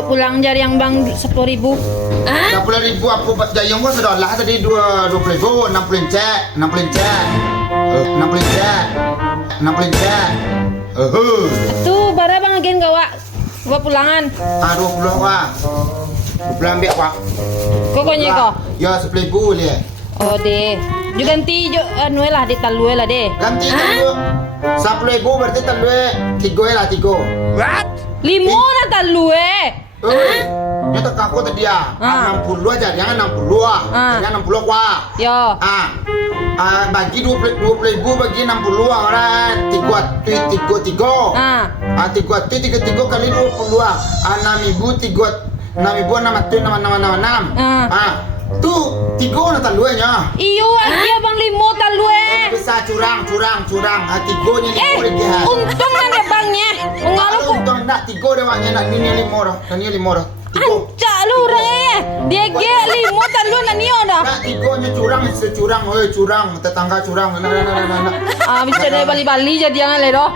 Bawa pulang jari yang bang 10.000. 10.000 aku jayang gua sudah lah tadi 20.000, 60 cek, 60 cek. 60 cek. 60 cek. Tuh, bara bang again gawa. Bawa pulangan. 20 wah. Pulang biak wah. Kok konye ko? Ya 10.000 le. Oh deh. Ju ganti jo anu lah di talue lah deh. Ganti dulu. 10.000 berarti talue 3 lah 3. What? 5 na talue. Nyata aku tadi ya. 60 aja, jangan 60 ah. Jangan 60 wah. Yo. Bagi 20.000 bagi 60 orang 3 kali 20 6.000 tuh 3 na talunya Iyo dia bang 5 talue. bisa curang 3 nya Untung na deh bangnya. Ngalu ko. untung nak 3 dewanya nak ini 5 Anca lu re. Dia ge 5 talue na niyo dah. nak 3 nya curang tetangga curang Bisa deh bali-bali jadi jangan le doh.